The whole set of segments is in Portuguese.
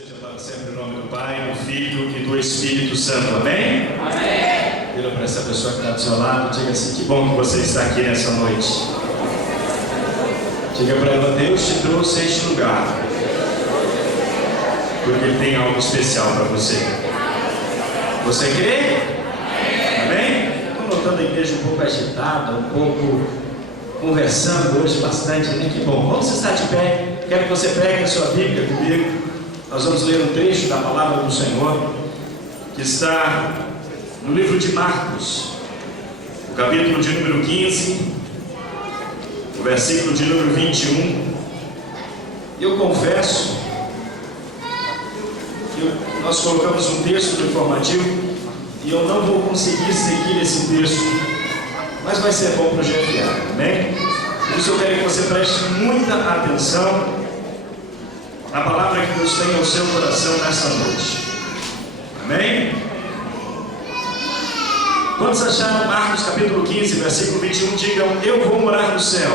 Seja para sempre o nome do Pai, do Filho e do Espírito Santo. Amém? Amém. Vira para essa pessoa que está do seu lado, diga assim: que bom que você está aqui nessa noite. Diga para ela: Deus te trouxe a este lugar, porque Ele tem algo especial para você. Você crê? Amém? Estou notando a igreja um pouco agitada, um pouco conversando hoje bastante, né? Que bom. Vamos estar de pé. Quero que você pegue a sua Bíblia comigo. Nós vamos ler um trecho da palavra do Senhor que está no livro de Marcos, o capítulo de número 15, o versículo de número 21. Eu confesso que nós colocamos um texto informativo e eu não vou conseguir seguir esse texto, mas vai ser bom para o GFA, amém? Por isso eu quero que você preste muita atenção na palavra que Deus tem ao seu coração nesta noite. Amém? Quantos acharam Marcos capítulo 15, versículo 21? Digam: eu vou morar no céu.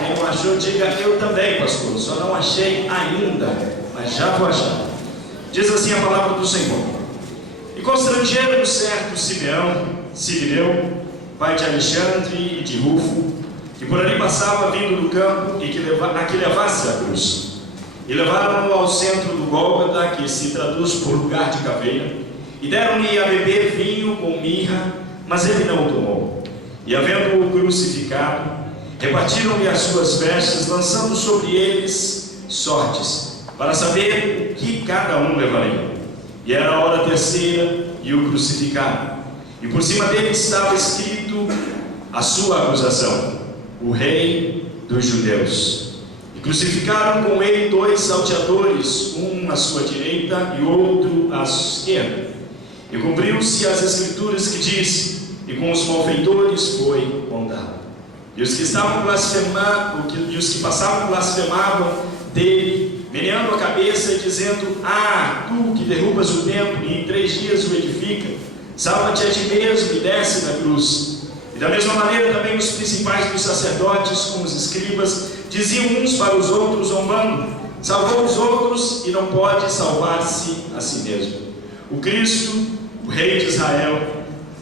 Quem não achou, diga: eu também, pastor. Só não achei ainda, mas já vou achar. Diz assim a palavra do Senhor: e constrangeram o certo Sirineu, pai de Alexandre e de Rufo, que por ali passava vindo do campo e que levasse a cruz. E levaram-no ao centro do Gólgota, que se traduz por lugar de caveira, e deram-lhe a beber vinho com mirra, mas ele não o tomou. E havendo-o crucificado, repartiram-lhe as suas vestes, lançando sobre eles sortes, para saber o que cada um levaria. E era a hora terceira, e o crucificaram. E por cima dele estava escrito a sua acusação: o Rei dos Judeus. E crucificaram com ele 2 salteadores, um à sua direita e outro à esquerda. E cumpriu-se as escrituras que diz: e com os malfeitores foi contado. E os que passavam blasfemavam dele, meneando a cabeça e dizendo: ah, tu que derrubas o templo e em 3 dias o edifica, salva-te a ti mesmo e desce da cruz. E da mesma maneira também os principais dos sacerdotes, com os escribas, diziam uns para os outros, zombando: salvou os outros e não pode salvar-se a si mesmo. O Cristo, o Rei de Israel,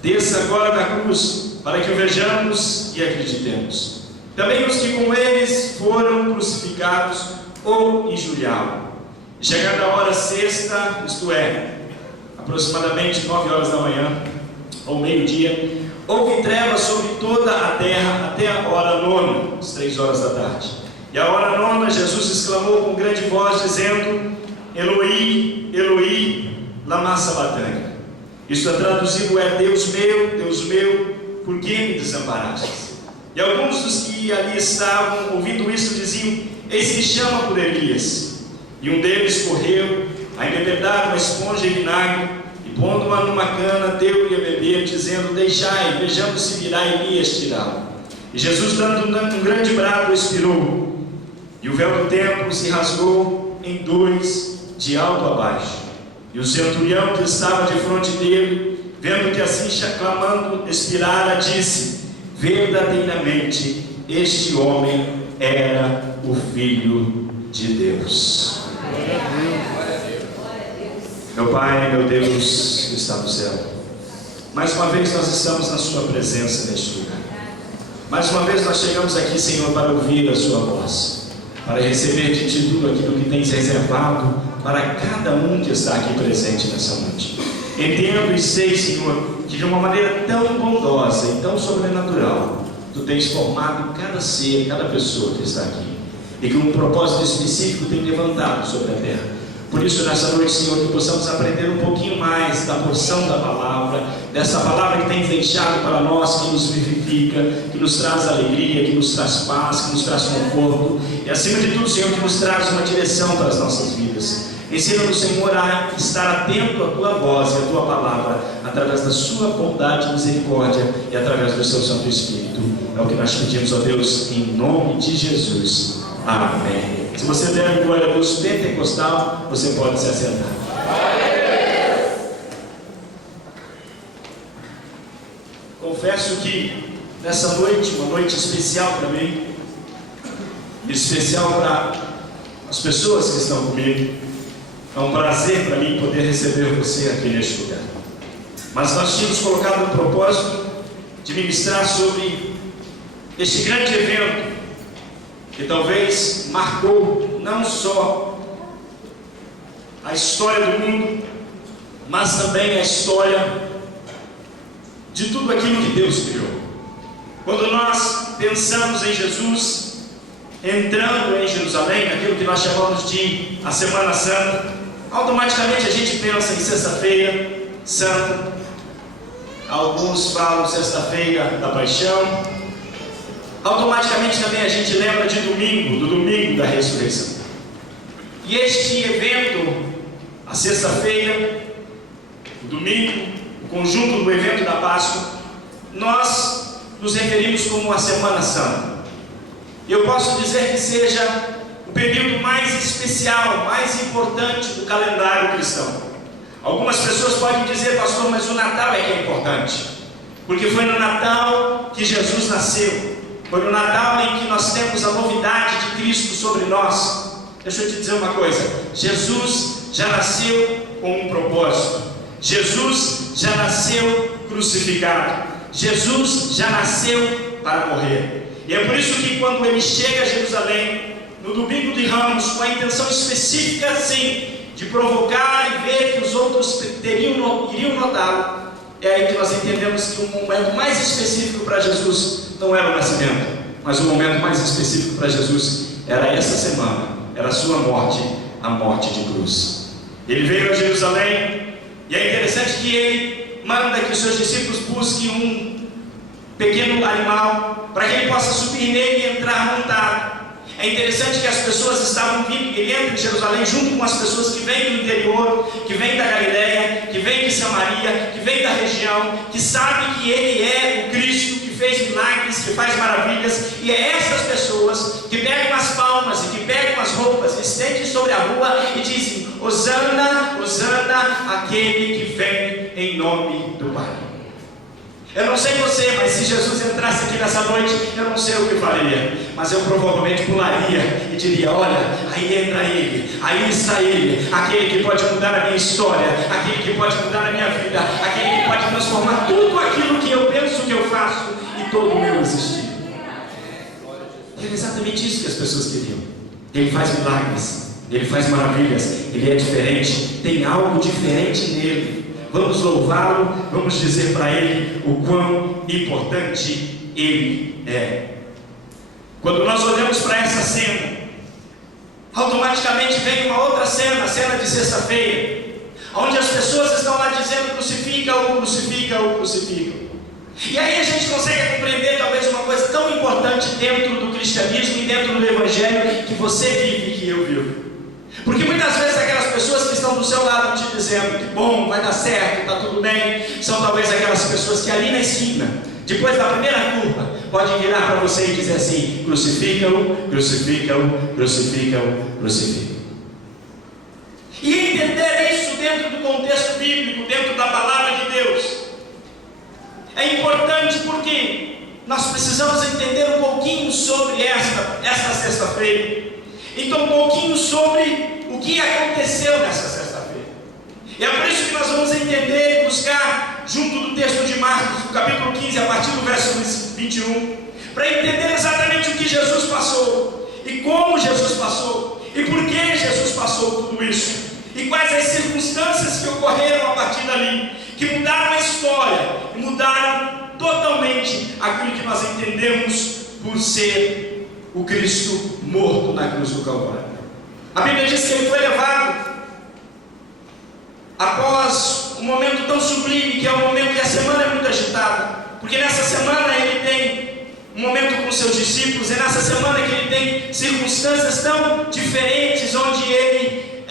desça agora da cruz, para que o vejamos e acreditemos. Também os que com eles foram crucificados o injuriavam. E chegada a hora sexta, isto é, aproximadamente 9 horas da manhã, ao meio-dia, houve trevas sobre toda a terra até a hora 9, às 3 horas da tarde. E a hora 9, Jesus exclamou com grande voz, dizendo: Eloi, Eloi, lama sabachthani. Isto é traduzido: Deus meu, por que me desamparaste? E alguns dos que ali estavam, ouvindo isso, diziam: eis que chama por Elias. E um deles correu a embebedar uma esponja em vinagre, e pondo-a numa cana, deu-lhe a beber, dizendo: deixai, vejamos se virá Elias tirá-lo. E Jesus, dando um grande brado, expirou, e o véu do templo se rasgou em 2, de alto a baixo. E o centurião que estava de frente dele, vendo que assim clamando expirara, disse: verdadeiramente este homem era o Filho de Deus. Meu Pai, meu Deus que está no céu, mais uma vez nós estamos na Sua presença neste lugar. Mais uma vez nós chegamos aqui, Senhor, para ouvir a Sua voz, para receber de Ti tudo aquilo que tens reservado para cada um que está aqui presente nessa noite. Entendo e sei, Senhor, que de uma maneira tão bondosa e tão sobrenatural, Tu tens formado cada ser, cada pessoa que está aqui, e que um propósito específico tem levantado sobre a terra. Por isso, nessa noite, Senhor, que possamos aprender um pouquinho mais da porção da palavra, dessa palavra que tens deixado para nós, que nos vivifica, que nos traz alegria, que nos traz paz, que nos traz conforto, e acima de tudo, Senhor, que nos traz uma direção para as nossas vidas. Ensina-nos, Senhor, a estar atento à Tua voz e à Tua palavra, através da Sua bondade e misericórdia e através do Seu Santo Espírito. É o que nós pedimos a Deus, em nome de Jesus. Amém. Se você der glória a Deus pentecostal, você pode se assentar. Confesso que nessa noite, uma noite especial para mim, especial para as pessoas que estão comigo. É um prazer para mim poder receber você aqui neste lugar. Mas nós tínhamos colocado o propósito de ministrar sobre este grande evento que talvez marcou não só a história do mundo, mas também a história de tudo aquilo que Deus criou. Quando nós pensamos em Jesus entrando em Jerusalém, aquilo que nós chamamos de a Semana Santa, automaticamente a gente pensa em Sexta-feira Santa. Alguns falam Sexta-feira da Paixão. Automaticamente também a gente lembra de domingo, do domingo da ressurreição. E este evento, a Sexta-feira, o domingo, o conjunto do evento da Páscoa, nós nos referimos como a Semana Santa. Eu posso dizer que seja o período mais especial, mais importante do calendário cristão. Algumas pessoas podem dizer, pastor, mas o Natal é que é importante, porque foi no Natal que Jesus nasceu, foi no Natal em que nós temos a novidade de Cristo sobre nós. Deixa eu te dizer uma coisa, Jesus já nasceu com um propósito, Jesus já nasceu crucificado, Jesus já nasceu para morrer. E é por isso que quando ele chega a Jerusalém, no domingo de Ramos, com a intenção específica, sim, de provocar e ver que os outros iriam notá-lo, é aí que nós entendemos que o momento mais específico para Jesus não era o nascimento, mas o momento mais específico para Jesus era essa semana, era a sua morte, a morte de cruz. Ele veio a Jerusalém, e é interessante que ele manda que os seus discípulos busquem um pequeno animal, para que ele possa subir nele e entrar montado. É interessante que as pessoas estavam vindo, ele entra em Jerusalém junto com as pessoas que vêm do interior, que vêm da Galileia, que vêm de Samaria, que vêm da região, que sabem que ele é o Cristo, que fez milagres, que faz maravilhas, e é essas pessoas que pegam as palmas e que pegam as roupas, e estendem sobre a rua e dizem, Hosana, Hosana, aquele que vem em nome do Pai. Eu não sei você, mas se Jesus entrasse aqui nessa noite, eu não sei o que faria, mas eu provavelmente pularia e diria, olha, aí entra ele, aí está ele, aquele que pode mudar a minha história, aquele que pode mudar a minha vida, aquele que pode transformar tudo aquilo que eu penso, que eu faço e todo o meu existir. E era exatamente isso que as pessoas queriam. Ele faz milagres, ele faz maravilhas, ele é diferente, tem algo diferente nele. Vamos louvá-lo, vamos dizer para ele o quão importante ele é. Quando nós olhamos para essa cena, automaticamente vem uma outra cena, a cena de sexta-feira, onde as pessoas estão lá dizendo, crucifica-o, crucifica-o, crucifica-o. E aí a gente consegue compreender talvez uma coisa tão importante dentro do cristianismo e dentro do evangelho que você vive e que eu vivo. Porque muitas vezes aquelas pessoas que estão do seu lado te dizendo que bom, vai dar certo, está tudo bem, são talvez aquelas pessoas que ali na esquina, depois da primeira curva, podem virar para você e dizer assim, crucifica-o, crucifica-o, crucifica-o, crucifica-o. E entender isso dentro do contexto bíblico, dentro da palavra de Deus, é importante porque nós precisamos entender um pouquinho sobre esta sexta-feira. Então, um pouquinho sobre o que aconteceu nessa sexta-feira. E é por isso que nós vamos entender e buscar, junto do texto de Marcos, no capítulo 15, a partir do verso 21, para entender exatamente o que Jesus passou, e como Jesus passou, e por que Jesus passou tudo isso, e quais as circunstâncias que ocorreram a partir dali, que mudaram a história, e mudaram totalmente aquilo que nós entendemos por ser o Cristo morto na cruz do Calvário. A Bíblia diz que ele foi levado após um momento tão sublime, que é um momento que a semana é muito agitada, porque nessa semana ele tem um momento com seus discípulos, é nessa semana que ele tem circunstâncias tão diferentes, onde ele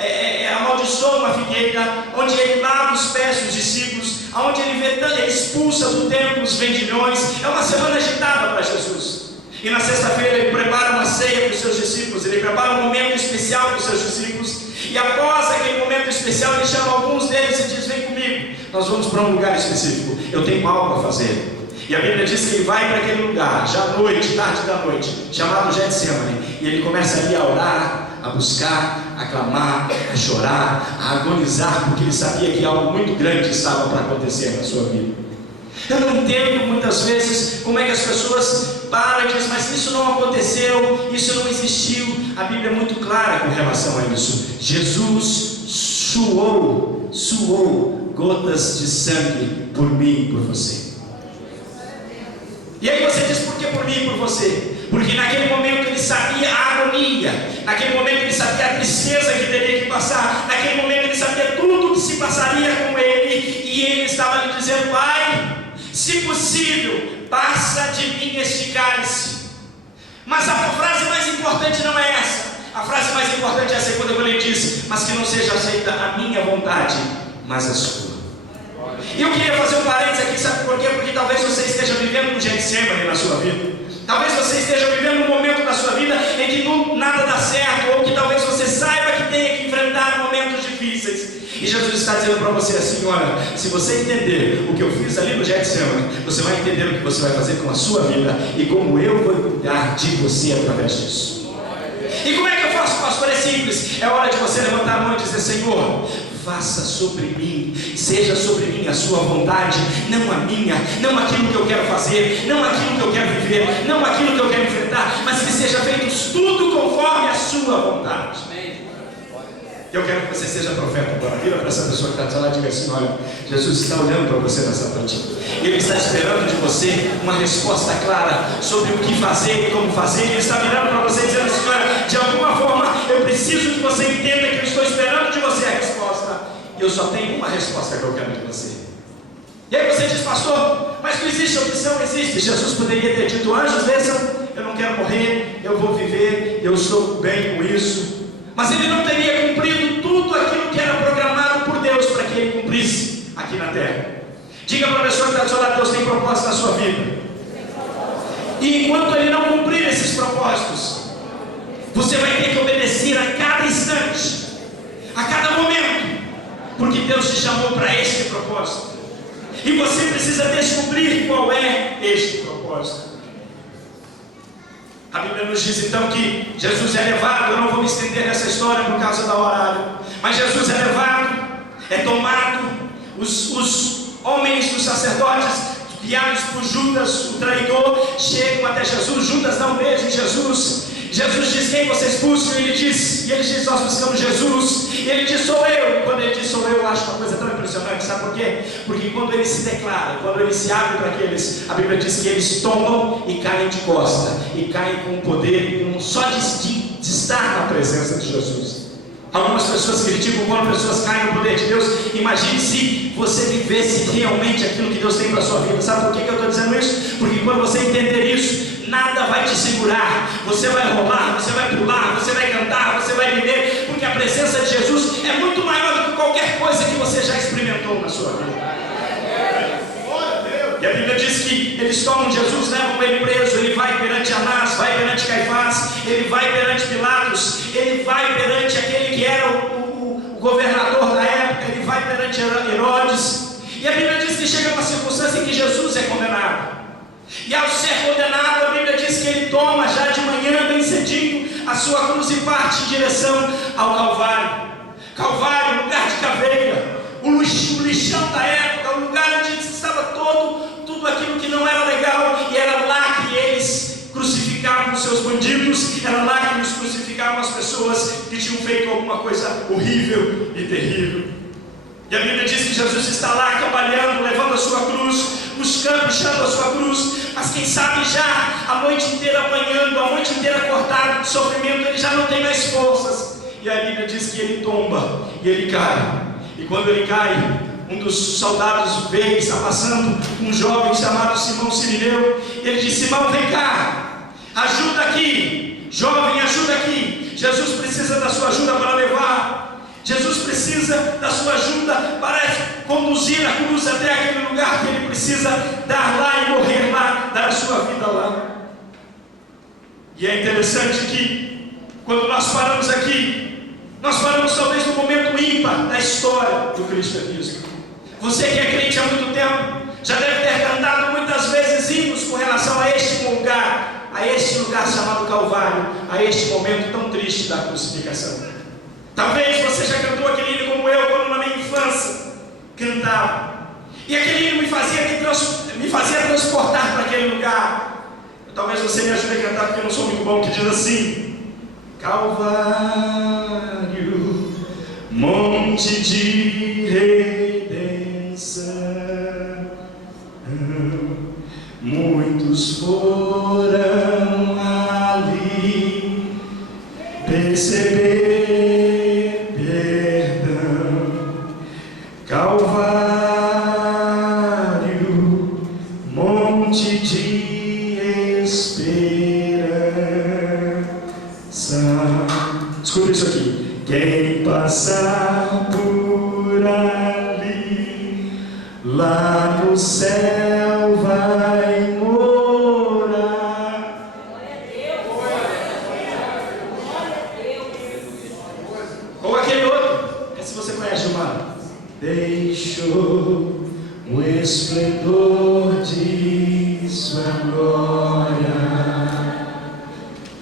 amaldiçoa uma figueira, onde ele lava os pés dos discípulos, onde ele expulsa do templo os vendilhões. É uma semana agitada para Jesus. E na sexta-feira ele prepara uma ceia para os seus discípulos, ele prepara um momento especial para os seus discípulos, e após aquele momento especial ele chama alguns deles e diz, vem comigo, nós vamos para um lugar específico, eu tenho algo a fazer. E a Bíblia diz que ele vai para aquele lugar, já à noite, tarde da noite, chamado Getsemane, e ele começa ali a orar, a buscar, a clamar, a chorar, a agonizar, porque ele sabia que algo muito grande estava para acontecer na sua vida. Eu não entendo muitas vezes como é que as pessoas param e dizem, mas isso não aconteceu, isso não existiu. A Bíblia é muito clara com relação a isso. Jesus suou gotas de sangue por mim e por você. E aí você diz, por que por mim e por você? Porque naquele momento ele sabia a agonia, naquele momento ele sabia a tristeza que teria que passar, naquele momento ele sabia tudo o que se passaria com ele, e ele estava lhe dizendo, Pai, se possível, passa de mim este cálice. Mas a frase mais importante não é essa. A frase mais importante é a segunda, quando ele diz, mas que não seja aceita a minha vontade, mas a sua. E eu queria fazer um parênteses aqui, sabe por quê? Porque talvez você esteja vivendo um Getsemane na sua vida. Talvez você esteja vivendo um momento da sua vida em que nada dá certo, ou que talvez você saiba que tenha que enfrentar momentos difíceis. E Jesus está dizendo para você assim, olha, se você entender o que eu fiz ali no Getsemane, você vai entender o que você vai fazer com a sua vida e como eu vou cuidar de você através disso. E como é que eu faço, pastor? É simples. É hora de você levantar a mão e dizer, Senhor, faça sobre mim, seja sobre mim a sua vontade, não a minha, não aquilo que eu quero fazer, não aquilo que eu quero viver, não aquilo que eu quero enfrentar, mas que seja feito tudo conforme a sua vontade. Eu quero que você seja profeta agora. Vira para essa pessoa que está do lado e diga assim, olha, Jesus está olhando para você nessa noite. Ele está esperando de você uma resposta clara sobre o que fazer e como fazer. Ele está virando para você dizendo assim, olha, de alguma forma eu preciso que você entenda que eu estou esperando de você a resposta. E eu só tenho uma resposta que eu quero de você. E aí você diz, pastor, mas não existe opção? Existe. Jesus poderia ter dito, anjos desçam, eu não quero morrer, eu vou viver, eu estou bem com isso. Mas ele não teria cumprido tudo aquilo que era programado por Deus para que ele cumprisse aqui na terra. Diga para a pessoa que está do seu lado, Deus tem propósito na sua vida. E enquanto ele não cumprir esses propósitos, você vai ter que obedecer a cada instante, a cada momento, porque Deus te chamou para este propósito. E você precisa descobrir qual é este propósito. A Bíblia nos diz então que Jesus é levado, eu não vou me estender nessa história por causa da horário, mas Jesus é levado, é tomado, os homens dos sacerdotes, guiados por Judas, o traidor, chegam até Jesus. Judas dá um beijo em Jesus. Jesus diz, quem vocês buscam? E ele diz, nós buscamos Jesus. E ele diz, sou eu. E quando ele diz, sou eu acho uma coisa tão impressionante. Sabe por quê? Porque quando ele se declara, quando ele se abre para aqueles, a Bíblia diz que eles tombam e caem de costa, e caem com o poder, só de estar na presença de Jesus. Algumas pessoas criticam quando pessoas caem no poder de Deus. Imagine se você vivesse realmente aquilo que Deus tem para a sua vida. Sabe por que eu estou dizendo isso? Porque quando você entender isso, nada vai te segurar. Você vai rolar, você vai pular, você vai cantar, você vai viver, porque a presença de Jesus é muito maior do que qualquer coisa que você já experimentou na sua vida. E a Bíblia diz que eles tomam Jesus, levam ele preso, ele vai perante Anás, vai perante Caifás, ele vai perante Pilatos, ele vai perante aquele que era o governador da época, ele vai perante Herodes. E a Bíblia diz que chega uma circunstância em que Jesus é condenado. E ao ser condenado, a Bíblia diz que ele toma já de manhã, bem cedinho, a sua cruz e parte em direção ao Calvário. Calvário, lugar de caveira, o lixão da época, o lugar onde estava tudo aquilo que não era legal, e era lá que eles crucificavam os seus bandidos, era lá que eles crucificavam as pessoas que tinham feito alguma coisa horrível e terrível. E a Bíblia diz que Jesus está lá cambaleando, levando a sua cruz, buscando, puxando a sua cruz, mas quem sabe já a noite inteira apanhando, a noite inteira cortado de sofrimento, ele já não tem mais forças. E a Bíblia diz que ele tomba e ele cai. E quando ele cai, um dos soldados veio, está passando um jovem chamado Simão Sirineu, e ele diz, Simão, vem cá, ajuda aqui, jovem, ajuda aqui. Jesus precisa da sua ajuda para levar. Jesus precisa da sua ajuda para conduzir a cruz até aquele lugar que ele precisa dar lá e morrer lá, dar a sua vida lá. E é interessante que quando nós paramos aqui, nós paramos talvez no momento ímpar da história do cristianismo. Você que é crente há muito tempo já deve ter cantado muitas vezes hinos com relação a este lugar, a a este lugar chamado Calvário, a este momento tão triste da crucificação. Talvez você já cantou aquele hino como eu, quando na minha infância cantava, e aquele hino me fazia transportar para aquele lugar. Talvez você me ajude a cantar, porque eu não sou muito bom, que diz assim: Calvário, monte de redenção, muitos foram ali perceber perdão. Calvário, monte de esperança. Escuta isso aqui. Quem passar por ali, lá no céu vai morar. Ou aquele outro, esse você conhece, Gilmar. Deixou o esplendor de sua glória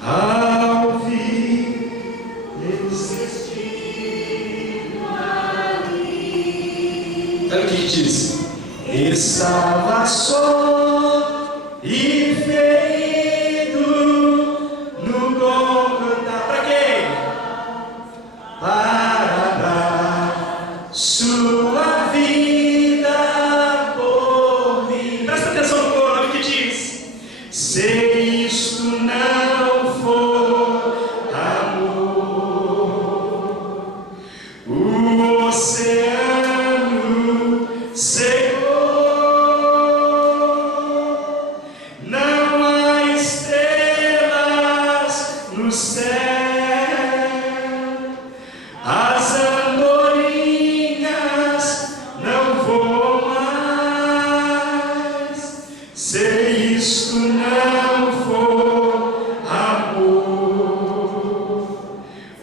ao vir existir ali. Olha o que diz: estava só e ferido no Gólgota. Para quê? Para dar sua vida por mim. Presta atenção no coro, olha o que diz: se isto não for amor, o oceano secou, não há estrelas no céu, as andorinhas não voam mais, se isto não for amor,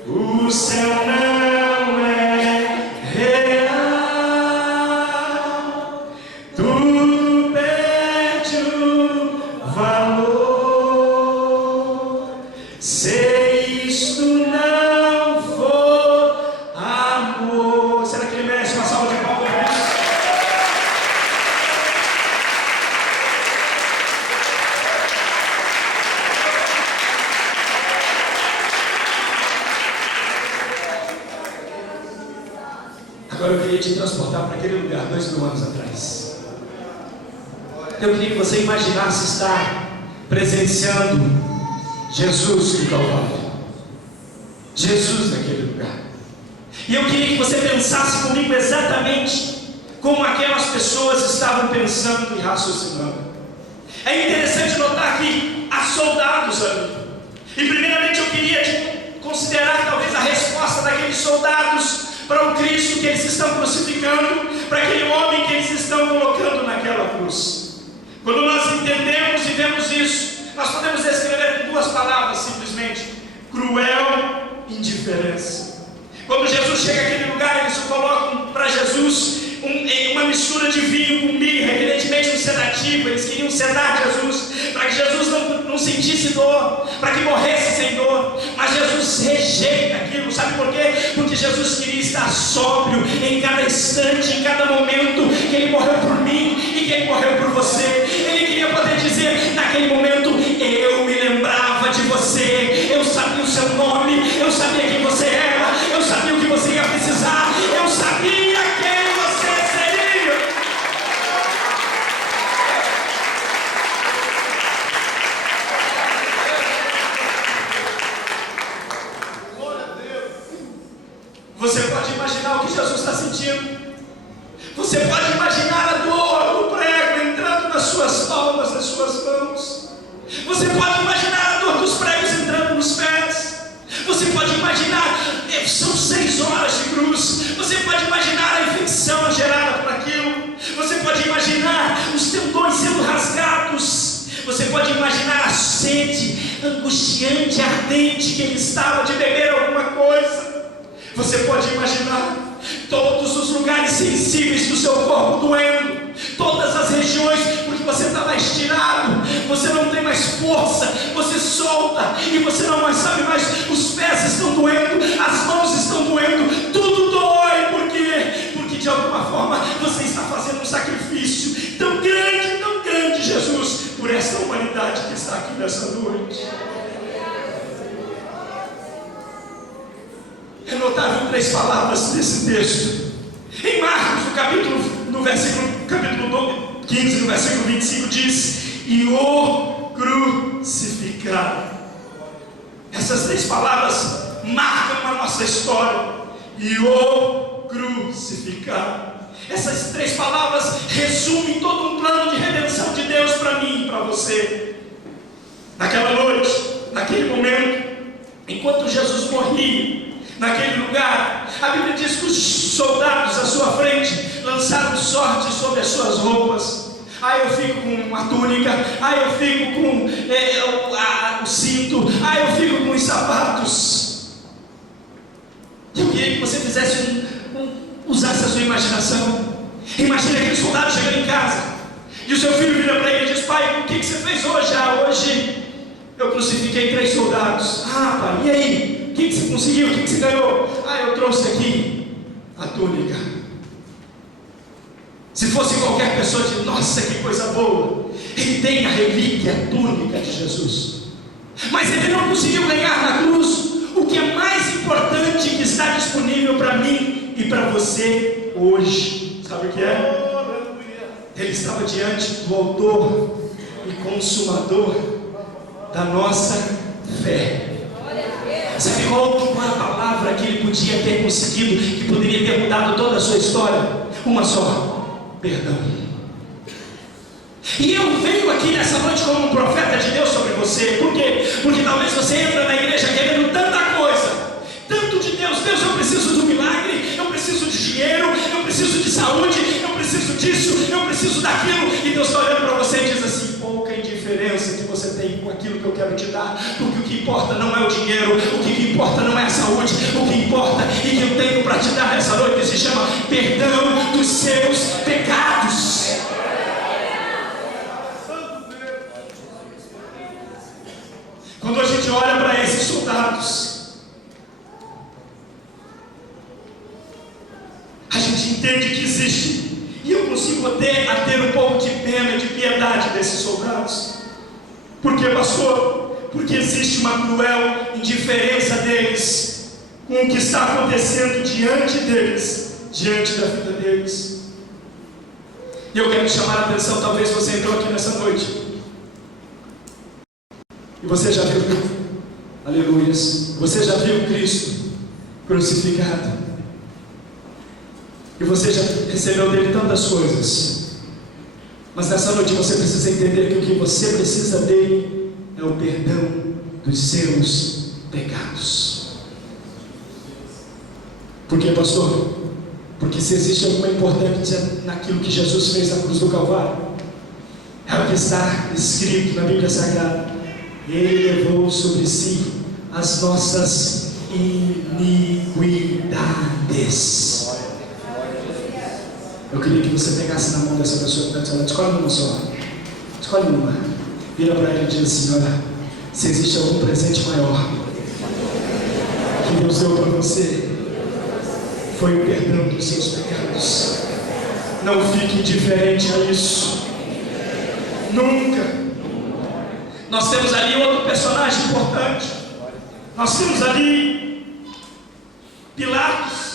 o céu não é real, tudo perde o valor, se isto não for amor. Será que ele merece uma salva de palmas por isso? Agora eu queria te transportar para aquele lugar 2000 anos atrás. Eu queria que você imaginasse estar presenciando Jesus no Calvário, Jesus naquele lugar. E eu queria que você pensasse comigo exatamente como aquelas pessoas estavam pensando e raciocinando. É interessante notar que há soldados ali. E primeiramente eu queria considerar talvez a resposta daqueles soldados para o Cristo que eles estão crucificando, para aquele homem que eles estão colocando naquela cruz. Quando nós entendemos e vemos isso, nós podemos descrever com duas palavras simplesmente: cruel indiferença. Quando Jesus chega àquele lugar, eles colocam para Jesus uma mistura de vinho com mirra, evidentemente um sedativo. Eles queriam sedar Jesus, para que Jesus não sentisse dor, para que morresse sem dor. Mas Jesus rejeita aquilo, sabe por quê? Porque Jesus queria estar sóbrio em cada instante, em cada momento que Ele morreu por mim e que Ele morreu por você. Ele queria poder dizer naquele momento: eu me lembrava de você, eu sabia o seu nome, eu sabia quem você era, eu sabia o que você ia precisar, eu sabia quem você seria. Você pode imaginar o que Jesus está sentindo. Você pode imaginar a dor do prego entrando nas suas palmas, nas suas mãos. Você pode imaginar a dor dos pregos entrando nos pés. Você pode imaginar, são 6 horas de cruz. Você pode imaginar a infecção gerada por aquilo. Você pode imaginar os tendões sendo rasgados. Você pode imaginar a sede angustiante, ardente que ele estava de beber alguma coisa. Você pode imaginar todos os lugares sensíveis do seu corpo doendo, todas as regiões, porque você está lá estirado, você não tem mais força, você solta e você não mais sabe mais, os pés estão doendo, as mãos estão doendo, tudo dói. Por quê? Porque de alguma forma você está fazendo um sacrifício tão grande, Jesus, por essa humanidade que está aqui nessa noite. É notável 3 palavras nesse texto. Em Marcos, no capítulo 15, no versículo 25, diz: e o crucificaram. Essas 3 palavras marcam a nossa história. E o crucificaram. Essas 3 palavras resumem todo um plano de redenção de Deus para mim e para você. Naquela noite, naquele momento, enquanto Jesus morria naquele lugar, a Bíblia diz que os soldados à sua frente lançaram sorte sobre as suas roupas. Eu fico com a túnica, eu fico com o cinto, eu fico com os sapatos. Eu queria que você fizesse usasse a sua imaginação. Imagine aquele soldado chegando em casa e o seu filho vira para ele e diz: pai, o que você fez hoje? Hoje eu crucifiquei 3 soldados. Pai, e aí? O que você conseguiu? O que você ganhou? Eu trouxe aqui a túnica. Se fosse qualquer pessoa, diz: nossa, que coisa boa, ele tem a relíquia, a túnica de Jesus. Mas ele não conseguiu ganhar na cruz o que é mais importante, que está disponível para mim e para você hoje. Sabe o que é? Ele estava diante do autor e consumador da nossa fé. Sabe qual a palavra que ele podia ter conseguido, que poderia ter mudado toda a sua história? Uma só: perdão. E eu venho aqui nessa noite como um profeta de Deus sobre você. Por quê? Porque talvez você entra na igreja querendo tanta coisa, tanto de Deus. Deus, eu preciso do milagre, eu preciso de dinheiro, eu preciso de saúde, eu preciso disso, eu preciso daquilo. E Deus está olhando para você e diz assim: pouca indiferença que você tem com aquilo que eu quero te dar. Porque o que importa não é o dinheiro, o que importa não é a saúde, o que importa e que eu tenho para te dar nessa noite se chama perdão dos seus pecados. Quando a gente olha para esses soldados, a gente entende que existe, e eu consigo até ter um pouco de pena, de piedade desses soldados. Por quê, pastor? Porque existe uma cruel indiferença deles com o que está acontecendo diante deles, diante da vida deles. E eu quero chamar a atenção, talvez você entrou aqui nessa noite e você já viu, aleluias, você já viu Cristo crucificado, e você já recebeu dele tantas coisas, mas nessa noite você precisa entender que o que você precisa dele é o perdão dos seus pecados. Por quê, pastor? Porque se existe alguma importância naquilo que Jesus fez na cruz do Calvário, é o que está escrito na Bíblia Sagrada: ele levou sobre si as nossas iniquidades. Eu queria que você pegasse na mão dessa pessoa que está falando. Escolhe uma só. Escolhe uma. Vira para ela e diz assim: olha, se existe algum presente maior que Deus deu para você, foi o perdão dos seus pecados. Não fique indiferente a isso. Nunca. Nós temos ali outro personagem importante. Nós temos ali Pilatos.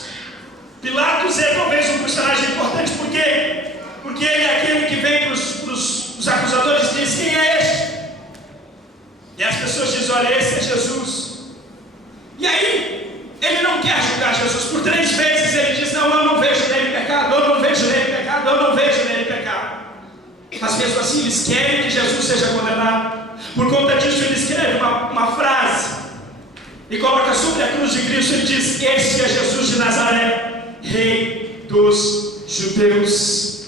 Pilatos é talvez um personagem importante. Por quê? Porque ele é aquele que vem para os acusadores e diz: quem é este? E as pessoas dizem: olha, esse é Jesus. E aí, ele não quer julgar Jesus. Por 3 vezes ele diz: não, eu não vejo nele pecado, eu não vejo nele pecado, eu não vejo nele pecado. Mas mesmo assim eles querem que Jesus seja condenado. Por conta disso ele escreve uma frase e coloca sobre a cruz de Cristo. Ele diz: este é Jesus de Nazaré, Rei dos Judeus.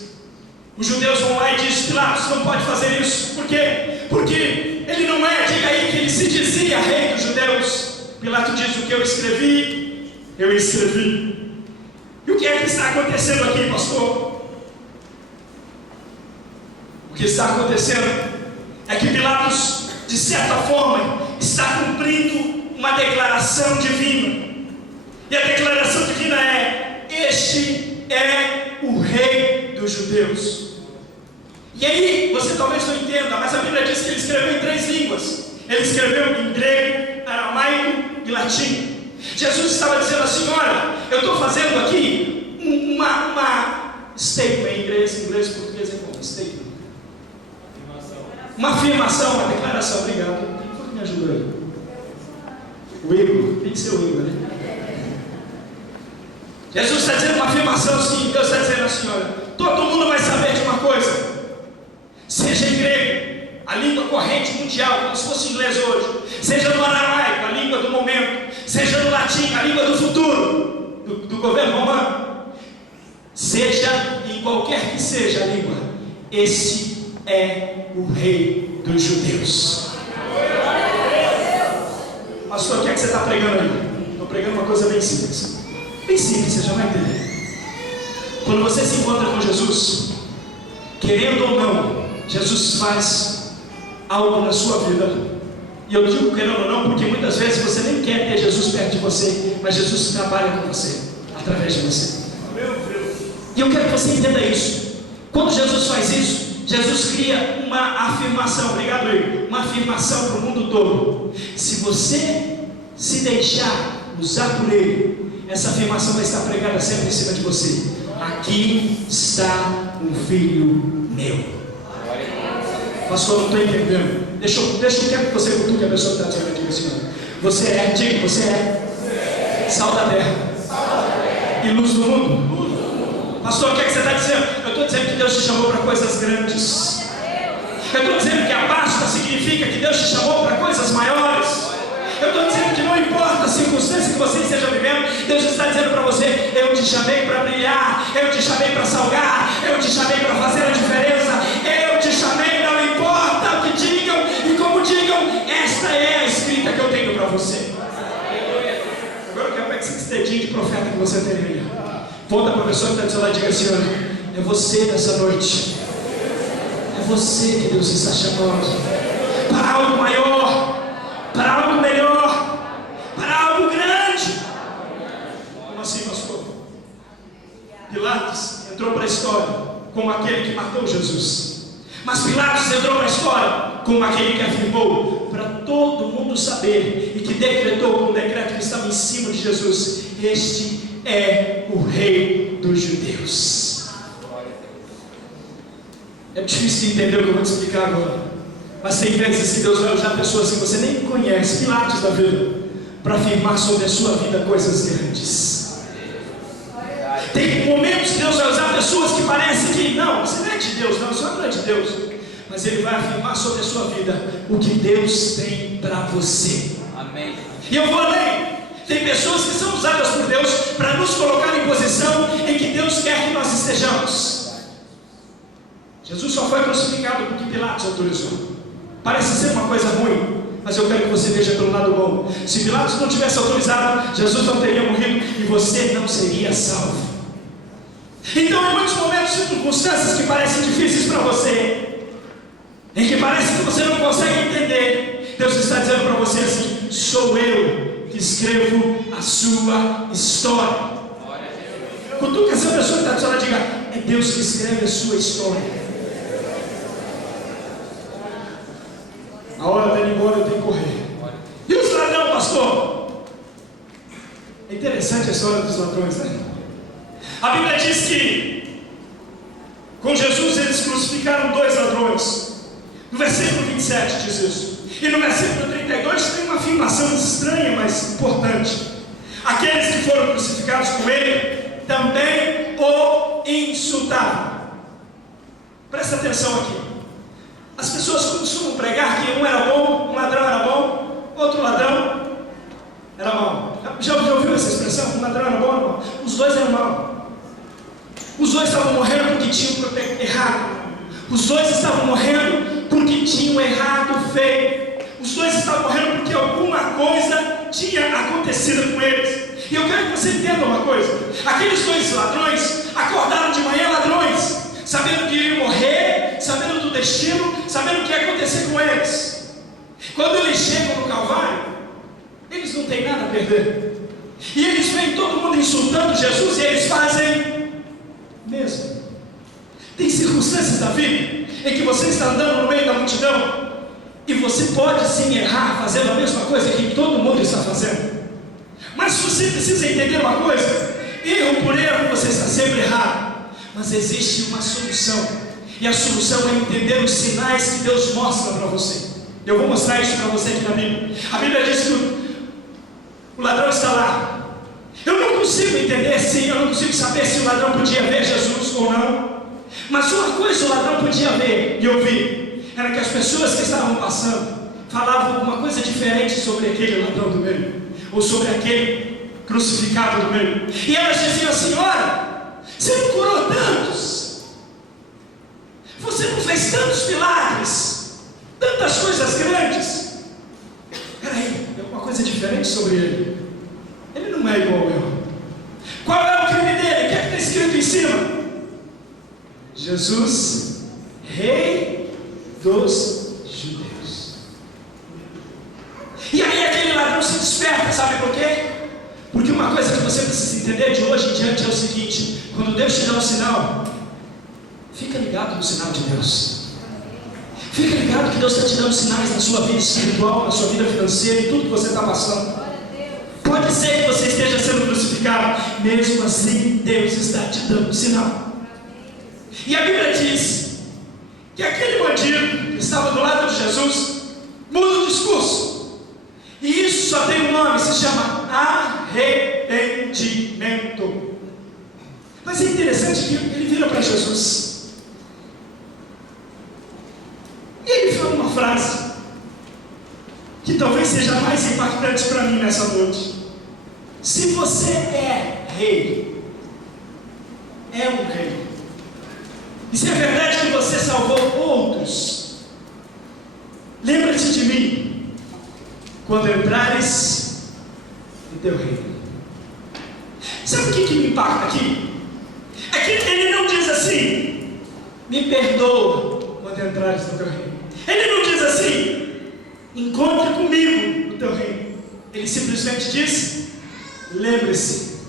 Os judeus vão lá e dizem: Pilatos, não pode fazer isso. Por quê? Porque ele não é, diga aí, que ele se dizia Rei dos Judeus. Pilatos diz: o que eu escrevi, eu escrevi. E o que é que está acontecendo aqui, pastor? O que que está acontecendo é que Pilatos, de certa forma, está cumprindo uma declaração divina. E a declaração divina é: este é o rei dos judeus. E aí, você talvez não entenda, mas a Bíblia diz que ele escreveu em 3 línguas. Ele escreveu em grego, aramaico e latim. Jesus estava dizendo assim: olha, eu estou fazendo aqui uma statement em inglês, português é como? Statement. Uma afirmação, uma declaração. Obrigado. Quem foi que me ajudou aí? O Igor. Tem que ser o Igor, né? Jesus está dizendo uma afirmação assim. Deus está dizendo assim: olha, todo mundo vai saber de uma coisa. Seja em grego, a língua corrente mundial, como se fosse inglês hoje, seja no aramaico, a língua do momento, seja no latim, a língua do futuro, do governo romano, seja em qualquer que seja a língua, este é o rei dos judeus. Pastor, o que é que você está pregando aí? Estou pregando uma coisa bem simples. Bem simples, você já vai entender. Quando você se encontra com Jesus, querendo ou não, Jesus faz algo na sua vida. E eu digo querendo ou não, porque muitas vezes você nem quer ter Jesus perto de você, mas Jesus trabalha com você, através de você. E eu quero que você entenda isso. Quando Jesus faz isso, Jesus cria uma afirmação. Obrigado, Igor. Uma afirmação para o mundo todo. Se você se deixar usar por Ele, essa afirmação vai estar pregada sempre em cima de você. Aqui está um filho meu. Pastor, não estou entendendo. Deixa eu quero que você cutuque a pessoa que está dizendo aqui, Senhor. Você é, diga, você é sal da terra e luz do mundo. Pastor, o que é que você está dizendo? Eu estou dizendo que Deus te chamou para coisas grandes. Eu estou dizendo que a Páscoa significa que Deus te chamou para coisas maiores. Eu estou dizendo que não importa a circunstância que você esteja vivendo, Deus está dizendo para você: eu te chamei para brilhar, eu te chamei para salgar, eu te chamei para fazer a diferença, eu te chamei, não importa o que digam e como digam, esta é a escrita que eu tenho para você. Agora eu quero pegar esse dedinho de profeta que você tem aí. Volta para a pessoa que está do seu lado e diga assim: olha, é você nessa noite, é você que Deus está chamando para algo maior, para algo melhor, para algo grande. Como assim, pastor? Pilatos entrou para a história como aquele que matou Jesus, mas Pilatos entrou para a história como aquele que afirmou para todo mundo saber e que decretou com um decreto que estava em cima de Jesus: este é o rei dos judeus. É difícil de entender o que eu vou te explicar agora, mas tem vezes que Deus vai usar pessoas que você nem conhece, Pilatos da vida, para afirmar sobre a sua vida coisas grandes. Tem momentos que Deus vai usar pessoas que parecem que não, você não é de Deus, não, você não é de Deus, mas Ele vai afirmar sobre a sua vida o que Deus tem para você. Amém. E eu vou além. Tem pessoas que são usadas por Deus para nos colocar em posição em que Deus quer que nós estejamos. Jesus só foi crucificado porque Pilatos autorizou. Parece ser uma coisa ruim, mas eu quero que você veja pelo lado bom. Se Pilatos não tivesse autorizado, Jesus não teria morrido e você não seria salvo. Então, em muitos momentos, circunstâncias que parecem difíceis para você, em que parece que você não consegue entender, Deus está dizendo para você assim: sou eu que escrevo a sua história. Cutuca essa pessoa que está dizendo, diga: é Deus que escreve a sua história. A hora está indo embora, eu tenho que correr. E os ladrões, pastor? É interessante a história dos ladrões, né? A Bíblia diz que com Jesus eles crucificaram 2 ladrões. No versículo 27 diz isso. E no versículo 32 tem uma afirmação estranha, mas importante. Aqueles que foram crucificados com ele também o insultaram. Presta atenção aqui. As pessoas costumam pregar que um era bom, um ladrão era bom, outro ladrão era mau. Já ouviu essa expressão? Um ladrão era bom ou mau? Os 2 eram maus. Os 2 estavam morrendo porque tinham errado. Os 2 estavam morrendo porque tinham errado feio. Os 2 estavam morrendo porque alguma coisa tinha acontecido com eles. E eu quero que você entenda uma coisa: aqueles 2 ladrões acordaram de manhã ladrões, sabendo que iriam morrer, sabendo do destino perder. E eles veem todo mundo insultando Jesus e eles fazem mesmo. Tem circunstâncias da vida em que você está andando no meio da multidão e você pode sim errar fazendo a mesma coisa que todo mundo está fazendo. Mas você precisa entender uma coisa: erro por erro você está sempre errado. Mas existe uma solução, e a solução é entender os sinais que Deus mostra para você. Eu vou mostrar isso para você aqui na Bíblia. A Bíblia diz que o ladrão está lá. Eu não consigo entender sim, eu não consigo saber se o ladrão podia ver Jesus ou não. Mas uma coisa o ladrão podia ver e ouvir, era que as pessoas que estavam passando falavam alguma coisa diferente sobre aquele ladrão do meio, ou sobre aquele crucificado do meio. E elas diziam assim: olha, você não curou tantos, você não fez tantos milagres, tantas coisas grandes. Peraí, tem alguma coisa diferente sobre ele. Ele não é igual eu. Qual é o crime dele? O que é que está escrito em cima? Jesus, Rei dos Judeus. E aí aquele ladrão se desperta, sabe por quê? Porque uma coisa que você precisa entender de hoje em diante é o seguinte: quando Deus te dá um sinal, fica ligado no sinal de Deus. Fica ligado que Deus está te dando sinais na sua vida espiritual, na sua vida financeira, em tudo que você está passando. Pode ser que você esteja sendo crucificado, mesmo assim Deus está te dando um sinal. E a Bíblia diz que aquele bandido que estava do lado de Jesus muda o discurso. E isso só tem um nome, se chama arrependimento. Mas é interessante que ele vira para Jesus e ele fala uma frase que talvez seja mais impactante para mim nessa noite. Se você é rei, é um rei, e se é verdade que você salvou outros, lembra-te de mim quando entrares no teu reino. Sabe o que me impacta aqui? É que ele não diz assim: me perdoa quando entrares no teu reino. Ele não diz assim: encontre comigo no teu reino. Ele simplesmente diz: lembre-se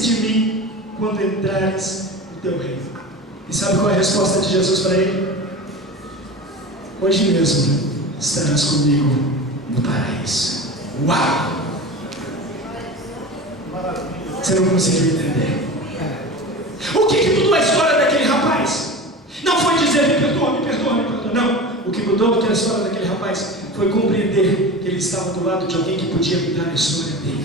de mim quando entrares no teu reino. E sabe qual é a resposta de Jesus para ele? Hoje mesmo estarás comigo no paraíso. Uau! Você não conseguiu entender. O que mudou a história daquele rapaz? Não foi dizer me perdoa, me perdoa, me perdoa. Não. O que mudou a história daquele rapaz foi compreender que ele estava do lado de alguém que podia mudar a história dele.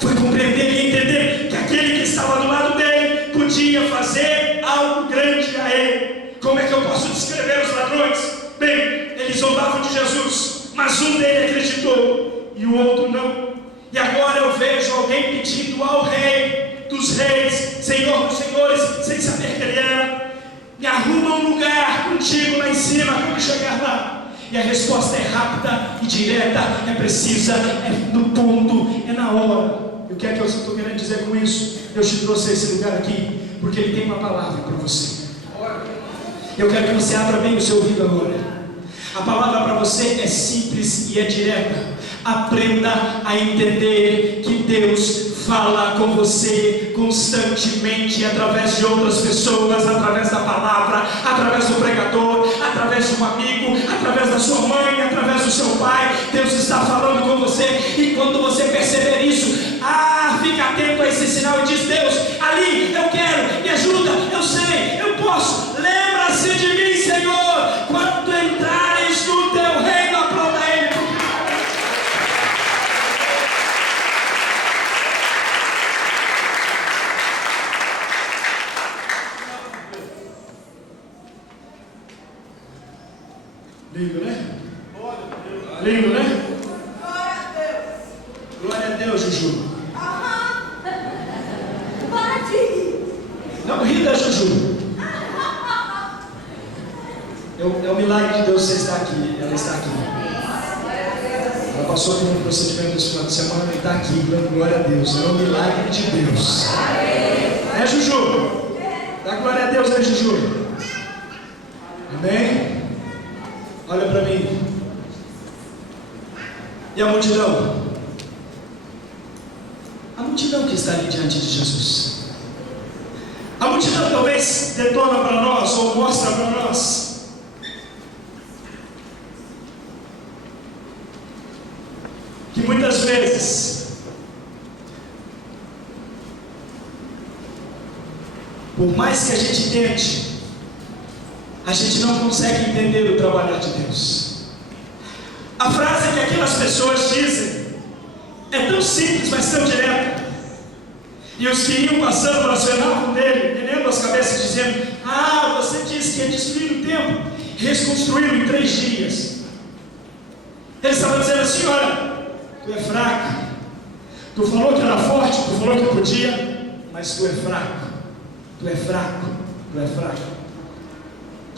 Foi compreender e entender que aquele que estava do lado dele podia fazer algo grande a ele. Como é que eu posso descrever os ladrões? Bem, eles zombavam de Jesus, mas um dele acreditou e o outro não. E agora eu vejo alguém pedindo ao Rei dos Reis, Senhor dos Senhores, sem saber quem ele era: me arruma um lugar contigo lá em cima quando chegar lá. E a resposta é rápida e direta, é precisa, é no ponto, é na hora. E o que é que eu estou querendo dizer com isso? Eu te trouxe a esse lugar aqui porque ele tem uma palavra para você. Eu quero que você abra bem o seu ouvido agora. A palavra para você é simples e é direta. Aprenda a entender que Deus fala com você constantemente através de outras pessoas, através da palavra, através do pregador, através de um amigo, através da sua mãe, através do seu pai. Deus está falando com você, e quando você perceber isso, fica atento a esse sinal e diz: Deus, ali eu quero, me ajuda, eu sei, eu posso. Lembra-se de mim, Senhor, quando entrares no teu reino. Aplauda Ele. Lindo, né? Lindo, né? Glória a Deus. Glória a Deus, Juju. Não ri da Juju. É o milagre de Deus você estar aqui. Ela está aqui. Ela passou por um procedimento esse final de semana e está aqui, dando glória a Deus. É o milagre de Deus. É, Juju? Dá glória a Deus, né, Juju? Amém? Olha para mim. E a multidão? A multidão que está ali diante de Jesus. A multidão talvez detona para nós, ou mostra para nós, que muitas vezes, por mais que a gente tente, a gente não consegue entender o trabalhar de Deus. A frase que aquelas pessoas dizem é tão simples, mas tão direta. E os que iam passando blasfemavam dele, erguendo as cabeças, dizendo: ah, você disse que ia destruir o templo, reconstruí-lo em 3 dias. Ele estava dizendo assim: olha, tu é fraco, tu falou que era forte, tu falou que podia, mas tu é fraco, tu é fraco, tu é fraco.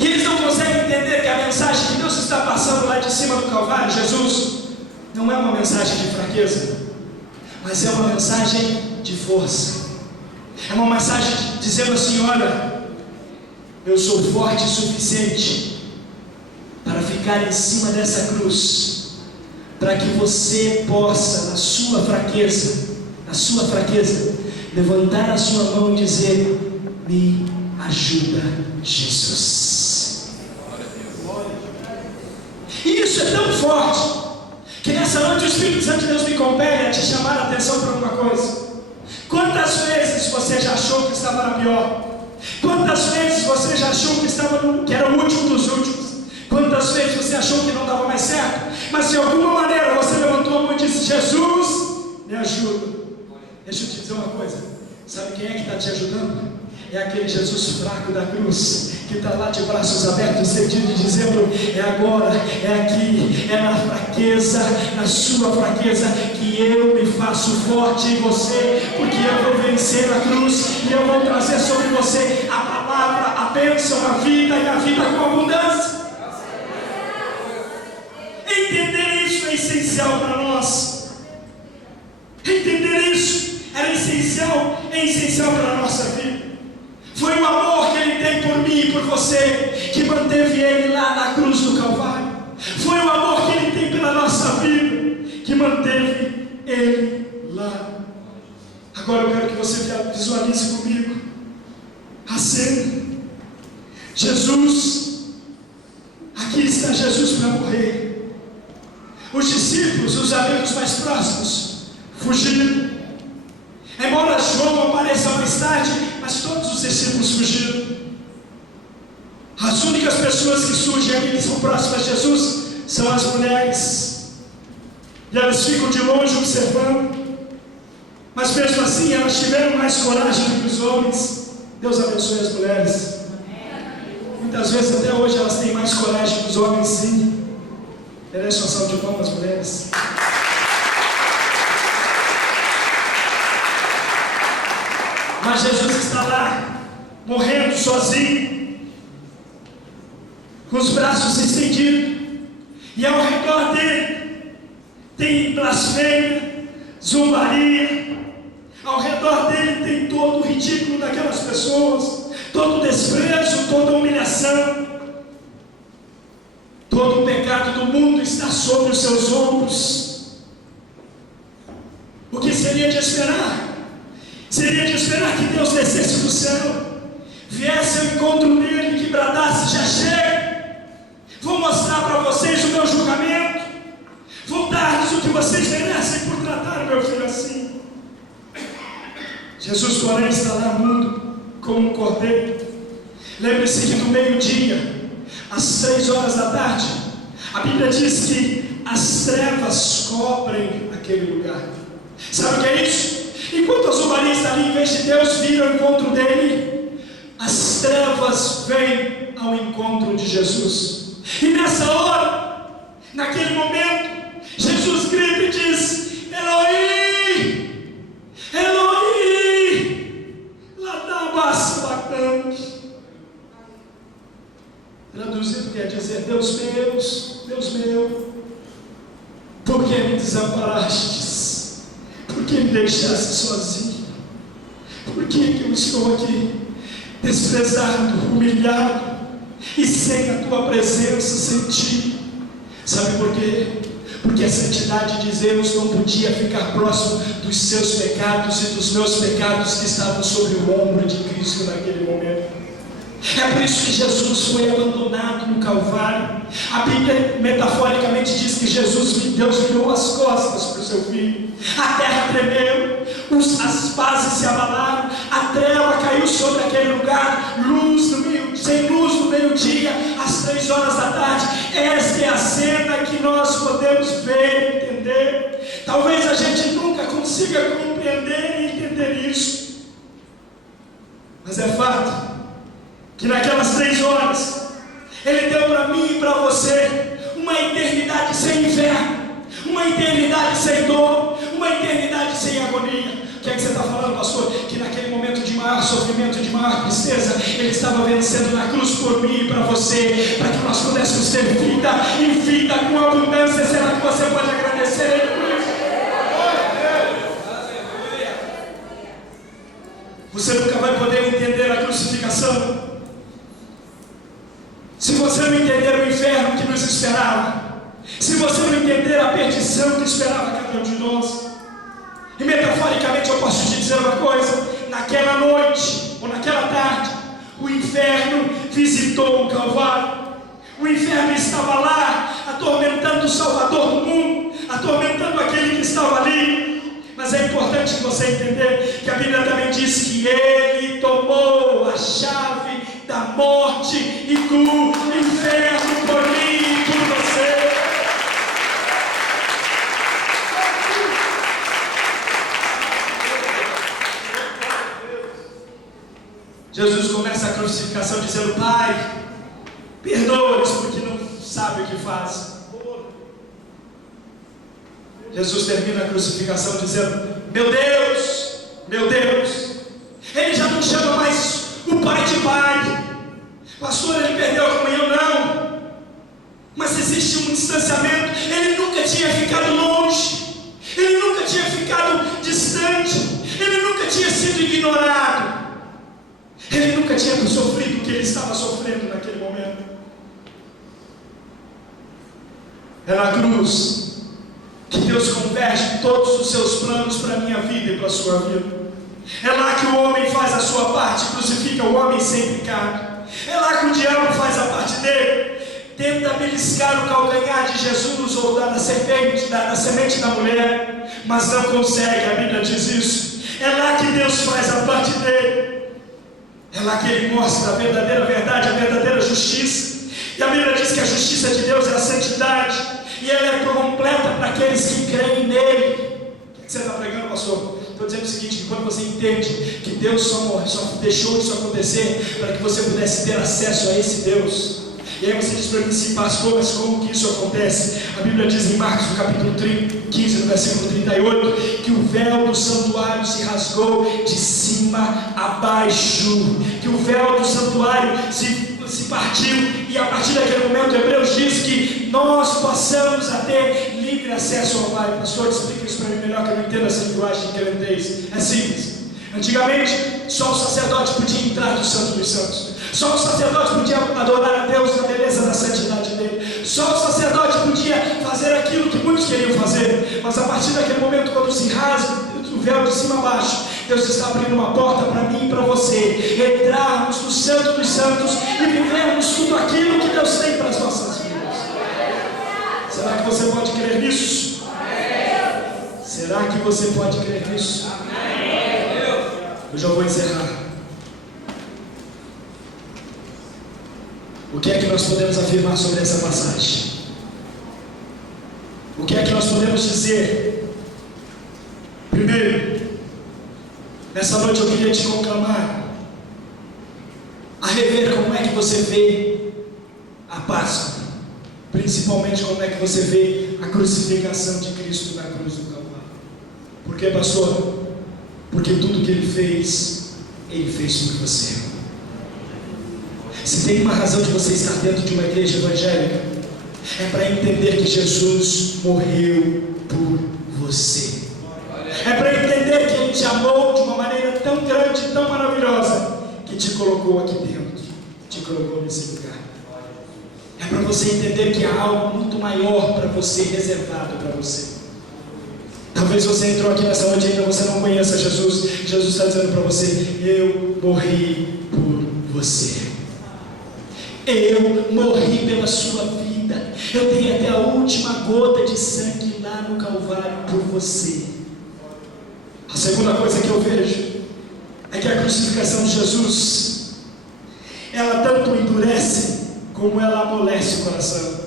E eles não conseguem entender que a mensagem que Deus está passando lá de cima do Calvário, Jesus, não é uma mensagem de fraqueza, mas é uma mensagem de força. É uma mensagem dizendo assim: olha, eu sou forte o suficiente para ficar em cima dessa cruz, para que você possa, na sua fraqueza, levantar a sua mão e dizer: me ajuda, Jesus. E isso é tão forte que nessa noite o Espírito Santo de Deus me compele a te chamar a atenção para uma coisa. Quantas vezes você já achou que estava na pior? Quantas vezes você já achou que era o último dos últimos? Quantas vezes você achou que não dava mais certo? Mas de alguma maneira você levantou a mão e disse: Jesus, me ajuda. Deixa eu te dizer uma coisa: sabe quem é que está te ajudando? É aquele Jesus fraco da cruz, que está lá de braços abertos, estendido, dizendo: é agora, é aqui, é na fraqueza, na sua fraqueza, que eu me faço forte em você, porque eu vou vencer a cruz, e eu vou trazer sobre você a palavra, a bênção, a vida, e a vida com abundância. Entender isso é essencial para nós. Entender isso é essencial para a nossa vida. Foi o amor que Ele tem por mim e por você que manteve Ele lá na cruz do Calvário. Foi o amor que Ele tem pela nossa vida que manteve Ele lá. Agora eu quero que você visualize comigo a cena. Jesus, aqui está Jesus para morrer. Os discípulos, os amigos mais próximos, fugiram. Embora João apareça mais tarde, mas todos os discípulos fugiram. As únicas pessoas que surgem aqui, que são próximas de Jesus, são as mulheres. E elas ficam de longe observando. Mas mesmo assim, elas tiveram mais coragem do que os homens. Deus abençoe as mulheres. Muitas vezes, até hoje, elas têm mais coragem que os homens, sim. Merece uma salva de palmas às mulheres. Mas Jesus está lá, morrendo sozinho, com os braços estendidos, e ao redor dele tem blasfêmia, zombaria, ao redor dele tem todo o ridículo daquelas pessoas, todo o desprezo, toda a humilhação, todo o pecado do mundo está sobre os seus ombros. O que seria de esperar? Seria de esperar que Deus descesse do céu, viesse ao encontro dele e que bradasse: já chega, vou mostrar para vocês o meu julgamento, vou dar-lhes o que vocês merecem por tratar o meu filho assim. Jesus, porém, está lá mudo como um cordeiro. Lembre-se que no meio-dia, às 6 horas da tarde, a Bíblia diz que as trevas cobrem aquele lugar. Sabe o que é isso? Enquanto a zombaria está ali, em vez de Deus vir ao encontro dele, as trevas vêm ao encontro de Jesus. E nessa hora, naquele momento, Jesus grita e diz: Eloi, Eloi, lama sabachthani. Traduzido quer dizer: Deus meu, por que me desamparastes? Por que me deixaste sozinho? Por que eu estou aqui desprezado, humilhado e sem a tua presença, sem ti? Sabe por quê? porque a santidade de Deus não podia ficar próximo dos seus pecados e dos meus pecados que estavam sobre o ombro de Cristo naquele momento. É por isso que Jesus foi abandonado no Calvário. A Bíblia metaforicamente diz que Deus virou as costas para o seu filho. A terra tremeu, as bases se abalaram, a treva caiu sobre aquele lugar, sem luz no meio-dia, às 3 horas da tarde. Esta é a cena que nós podemos ver e entender. Talvez a gente nunca consiga compreender e entender isso, mas é fato que naquelas 3 horas Ele deu para mim e para você uma eternidade sem inferno, uma eternidade sem dor, uma eternidade sem agonia. O que é que você está falando, pastor? Que naquele momento de maior sofrimento, de maior tristeza, Ele estava vencendo na cruz por mim e para você, para que nós pudéssemos ter vida e vida com abundância. Será que você pode agradecer Ele por isso? Você nunca vai poder entender a crucificação se você não entender o inferno que nos esperava, se você não entender a perdição que esperava cada um de nós. E metaforicamente eu posso te dizer uma coisa: naquela noite, ou naquela tarde, o inferno visitou o Calvário. O inferno estava lá, atormentando o Salvador do mundo, atormentando aquele que estava ali. Mas é importante você entender que a Bíblia também diz que Ele tomou a chave da morte e do inferno por mim e por você. Jesus começa a crucificação dizendo: Pai, perdoa-os porque não sabem o que fazem. Jesus termina a crucificação dizendo: meu Deus, meu Deus. Ele já não chama mais o Pai de Pai. Pastor, ele perdeu a comunhão? Não. Mas existe um distanciamento. Ele nunca tinha ficado longe, ele nunca tinha ficado distante, ele nunca tinha sido ignorado, ele nunca tinha sofrido o que ele estava sofrendo naquele momento. É na cruz que Deus converte todos os seus planos para a minha vida e para a sua vida. É lá que o homem faz a sua parte, crucifica o homem sem pecado. É lá que o diabo faz a parte dele, tenta beliscar o calcanhar de Jesus ou da serpente, da semente da mulher, mas não consegue. A Bíblia diz isso. É lá que Deus faz a parte dele. É lá que Ele mostra a verdadeira verdade, a verdadeira justiça. E a Bíblia diz que a justiça de Deus é a santidade, e ela é completa para aqueles que creem nele. O que você está pregando, pastor? Estou dizendo o seguinte: que quando você entende que Deus só deixou isso acontecer para que você pudesse ter acesso a esse Deus, e aí você diz para mim: sim, pastor, mas como que isso acontece? A Bíblia diz em Marcos, no capítulo 15, no versículo 38, que o véu do santuário se rasgou de cima a baixo, que o véu do santuário se partiu, e a partir daquele momento Hebreus diz que nós passamos a ter livre acesso ao Pai. Pastor, explica isso para mim melhor, que eu não entendo essa linguagem de crentez. É simples. Antigamente, só o sacerdote podia entrar no Santo dos Santos, só o sacerdote podia adorar a Deus na beleza da santidade dele, só o sacerdote podia fazer aquilo que muitos queriam fazer. Mas a partir daquele momento, quando se rasga o véu de cima a baixo, Deus está abrindo uma porta para mim e para você entrarmos no Santo dos Santos e vivermos tudo aquilo que Deus tem para as nossas vidas. Será que você pode crer nisso? Será que você pode crer nisso? Eu já vou encerrar. O que é que nós podemos afirmar sobre essa passagem? O que é que nós podemos dizer? Primeiro, nessa noite eu queria te conclamar a rever como é que você vê a Páscoa, principalmente como é que você vê a crucificação de Cristo na cruz do Calvário. Por quê, pastor? Porque tudo que Ele fez por você. Se tem uma razão de você estar dentro de uma igreja evangélica, é para entender que Jesus morreu por você. É para entender que Ele te amou de uma maneira tão grande, tão maravilhosa, que te colocou aqui dentro, te colocou nesse lugar. É para você entender que há algo muito maior para você, reservado para você. Talvez você entrou aqui nessa noite e ainda você não conheça Jesus. Jesus está dizendo para você: eu morri por você. Eu morri pela sua vida. Eu dei até a última gota de sangue lá no Calvário por você. A segunda coisa que eu vejo é que a crucificação de Jesus, ela tanto endurece como ela amolece o coração.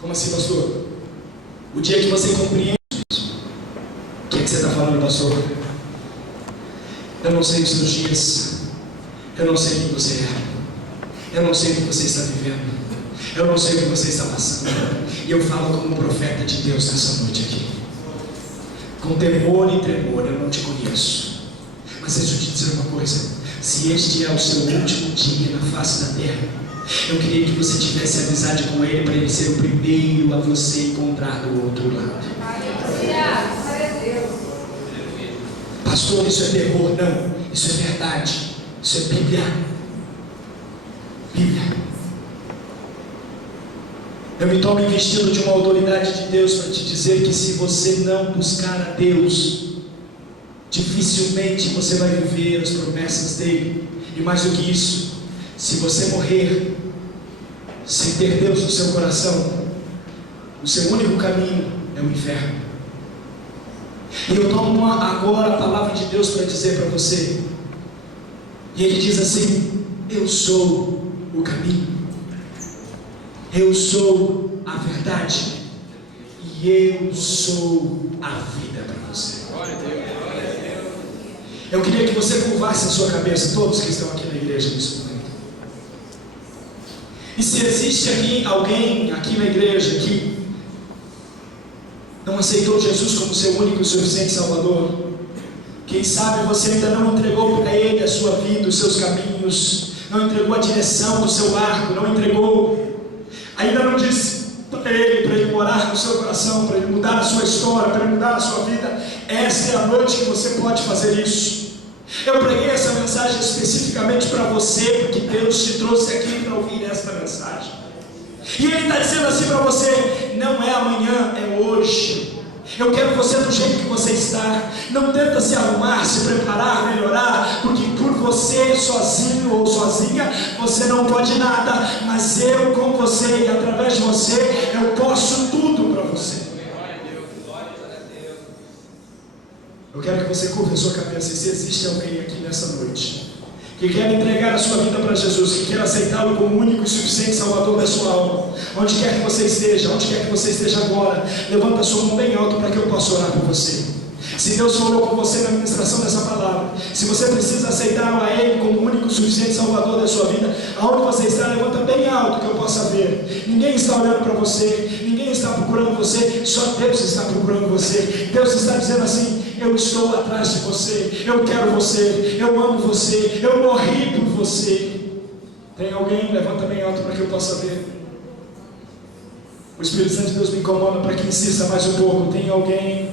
Como assim, pastor? O dia que você compreende isso, o que é que você está falando, pastor? Eu não sei os seus dias, eu não sei quem você é, eu não sei o que você está vivendo, eu não sei o que você está passando. E eu falo como profeta de Deus nessa noite aqui, com temor e tremor. Eu não te conheço, mas deixa eu te dizer uma coisa: se este é o seu último dia na face da terra, eu queria que você tivesse amizade com Ele, para Ele ser o primeiro a você encontrar do outro lado. Pastor, isso é terror? Não, isso é verdade, isso é Bíblia. Bíblia. Eu me tomo investido de uma autoridade de Deus para te dizer que se você não buscar a Deus, dificilmente você vai viver as promessas dele. E mais do que isso, se você morrer sem ter Deus no seu coração, o seu único caminho é o inferno. E eu tomo agora a palavra de Deus para dizer para você, e ele diz assim: eu sou o caminho, eu sou a verdade, e eu sou a vida para você. Eu queria que você curvasse a sua cabeça, todos que estão aqui na igreja nesse momento. E se existe aqui alguém aqui na igreja que não aceitou Jesus como seu único e suficiente Salvador, quem sabe você ainda não entregou para Ele a sua vida, os seus caminhos, não entregou a direção do seu barco, não entregou, ainda não disse para Ele morar no seu coração, para Ele mudar a sua história, para Ele mudar a sua vida. Esta é a noite que você pode fazer isso. Eu preguei essa mensagem especificamente para você, porque Deus te trouxe aqui para ouvir esta mensagem. E Ele está dizendo assim para você: não é amanhã, é hoje. Eu quero você do jeito que você está. Não tenta se arrumar, se preparar, melhorar, porque por você sozinho ou sozinha você não pode nada. Mas eu com você e através de você eu posso tudo para você. Eu quero que você curva a sua cabeça. E se existe alguém aqui nessa noite que quer entregar a sua vida para Jesus, que quer aceitá-lo como único e suficiente Salvador da sua alma, onde quer que você esteja agora, levanta a sua mão bem alto para que eu possa orar por você. Se Deus falou com você na ministração dessa palavra, se você precisa aceitar a Ele como único e suficiente Salvador da sua vida, aonde você está, levanta bem alto que eu possa ver. Ninguém está olhando para você, ninguém está procurando você, só Deus está procurando você. Deus está dizendo assim: eu estou atrás de você, eu quero você, eu amo você, eu morri por você. Tem alguém? Levanta bem alto para que eu possa ver. O Espírito Santo de Deus me incomoda para que insista mais um pouco. Tem alguém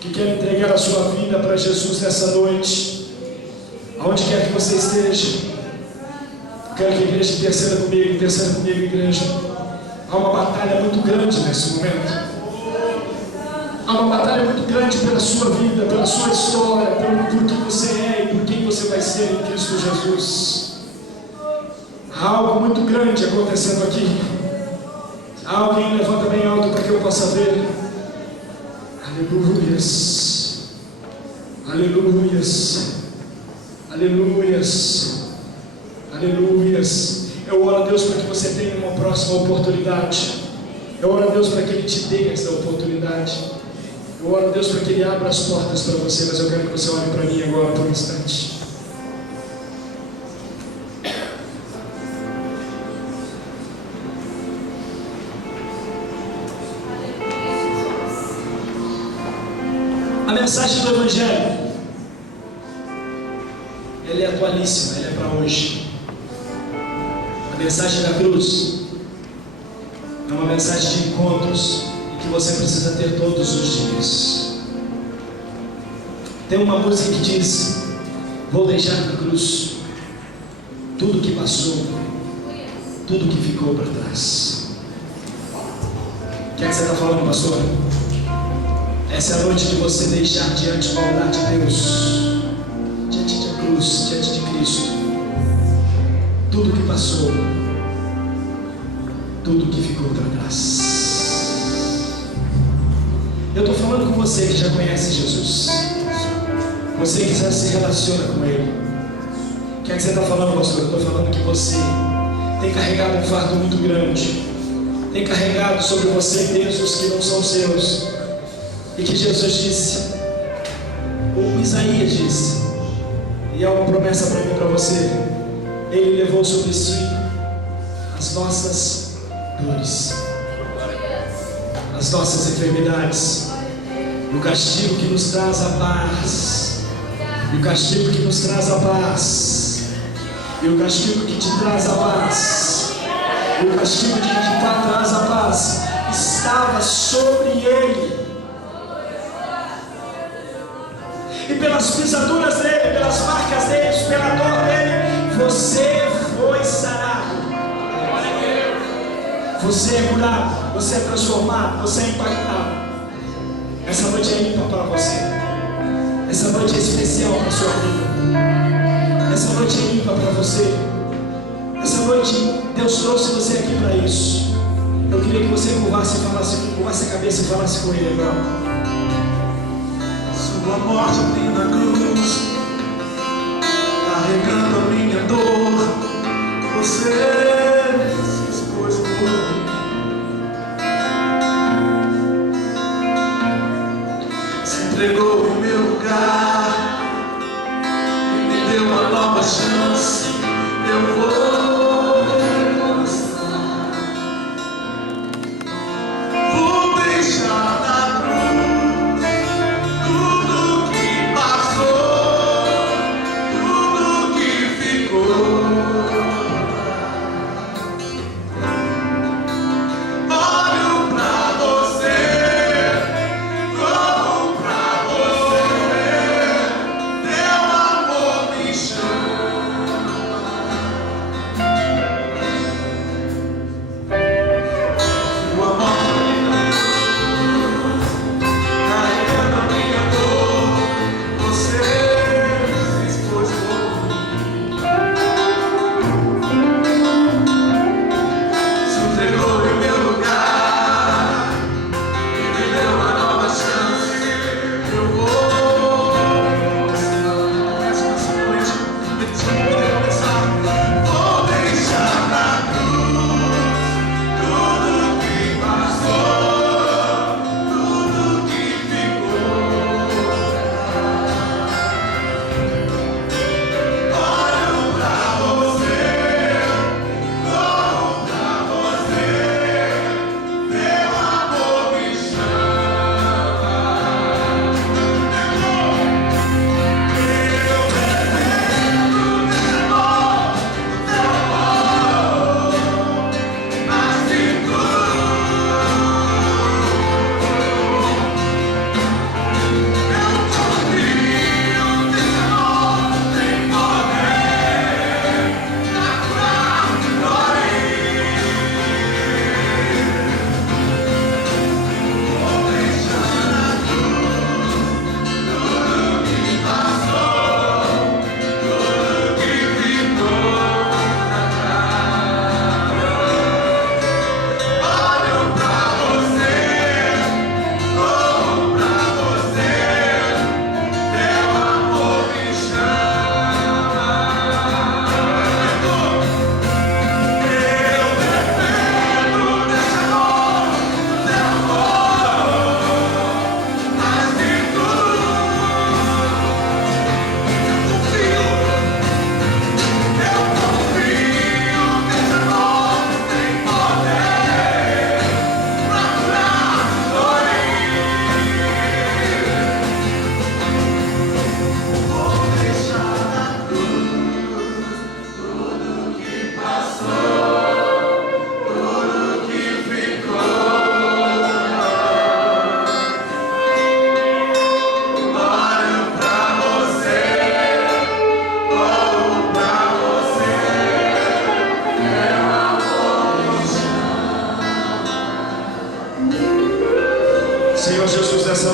que quer entregar a sua vida para Jesus nessa noite? Aonde quer que você esteja, quero que a igreja interceda comigo, igreja. Há uma batalha muito grande nesse momento. Há uma batalha muito grande pela sua vida, pela sua história, por quem você é e por quem você vai ser em Cristo Jesus. Há algo muito grande acontecendo aqui. Há alguém? Levanta bem alto para que eu possa ver. Aleluias, aleluias, aleluias, aleluias. Eu oro a Deus para que você tenha uma próxima oportunidade. Eu oro a Deus para que Ele te dê essa oportunidade. Eu oro a Deus para que Ele abra as portas para você, mas eu quero que você olhe para mim agora por um instante. A mensagem do Evangelho, ela é atualíssima, ela é para hoje. A mensagem da cruz é uma mensagem de encontros que você precisa ter todos os dias. Tem uma música que diz: vou deixar na cruz tudo que passou, tudo que ficou para trás. que é que você está falando, pastor? Essa é a noite de você deixar diante do altar de Deus, diante da cruz, diante de Cristo, tudo que passou, tudo que ficou para trás. Eu estou falando com você que já conhece Jesus, você que já se relaciona com Ele. O que é que você está falando, pastor? Eu estou falando que você tem carregado um fardo muito grande, tem carregado sobre você pesos que não são seus, e que Jesus disse, o Isaías disse, e é uma promessa para mim e para você, Ele levou sobre si as nossas dores, as nossas enfermidades, e o castigo que nos traz a paz, e o castigo que nos traz a paz, e o castigo que te traz a paz, e o castigo que te traz a paz, estava sobre Ele. E pelas pisaduras dele, pelas marcas dele, pela dor dele, você foi sarado. Você é curado, você é transformado, você é impactado. Essa noite é ímpar para você. Essa noite é especial para a sua vida. Essa noite é ímpar para você. Essa noite Deus trouxe você aqui para isso. Eu queria que você curvasse a cabeça e falasse com Ele agora. Sua morte na cruz, carregando a minha dor, você se expôs por mim. Se entregou em meu lugar e me deu uma nova chance. Eu vou recomeçar, vou deixar na cruz tudo que passou.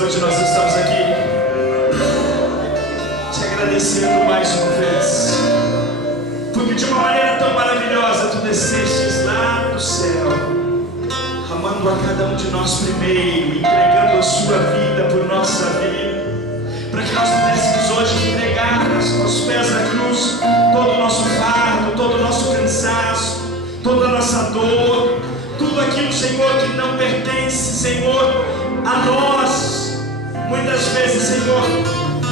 noite nós estamos aqui te agradecendo mais uma vez, porque de uma maneira tão maravilhosa tu descestes lá do céu, amando a cada um de nós primeiro, entregando a sua vida por nossa vida, para que nós pudéssemos hoje entregar aos pés da cruz todo o nosso fardo, todo o nosso cansaço, toda a nossa dor, tudo aquilo, Senhor, que não pertence, Senhor, a nós, muitas vezes, Senhor,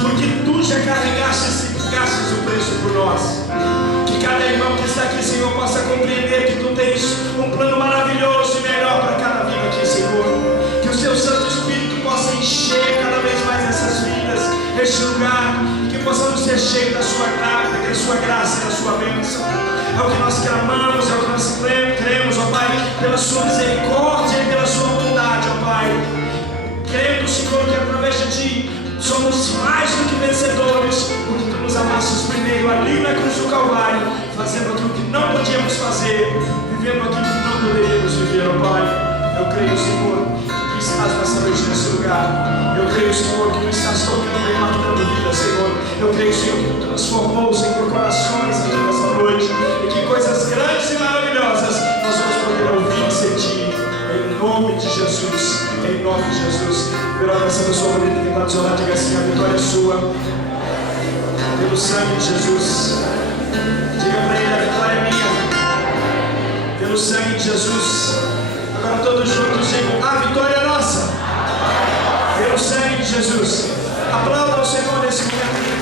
porque Tu já carregastes e gastes o preço por nós. Que cada irmão que está aqui, Senhor, possa compreender que Tu tens um plano maravilhoso e melhor para cada vida aqui, Senhor. Que o Teu Santo Espírito possa encher cada vez mais essas vidas, este lugar, e que possamos ser cheios da Sua graça e da Sua bênção. É o que nós clamamos, é o que nós cremos, ó Pai, pela Sua misericórdia e pela Sua bondade, ó Pai. Crendo, Senhor, que através de Ti somos mais do que vencedores, porque Tu nos amastes primeiro ali na cruz do Calvário, fazendo aquilo que não podíamos fazer, vivendo aquilo que não poderíamos viver, ó Pai. Eu creio, Senhor, que Tu estás nessa noite nesse lugar. Eu creio, Senhor, que Tu estás tocando e matando vida, Senhor. Eu creio, Senhor, que Tu transformou, Senhor, corações aqui nessa noite, e que coisas grandes e maravilhosas nós vamos poder ouvir e sentir, em nome de Jesus. Em nome de Jesus, pela oração da sua vida, tentado isolar, diga assim: a vitória é sua, pelo sangue de Jesus. Diga para ele: a vitória é minha, pelo sangue de Jesus. Agora todos juntos digam: a vitória é nossa, pelo sangue de Jesus. Aplauda o Senhor nesse momento.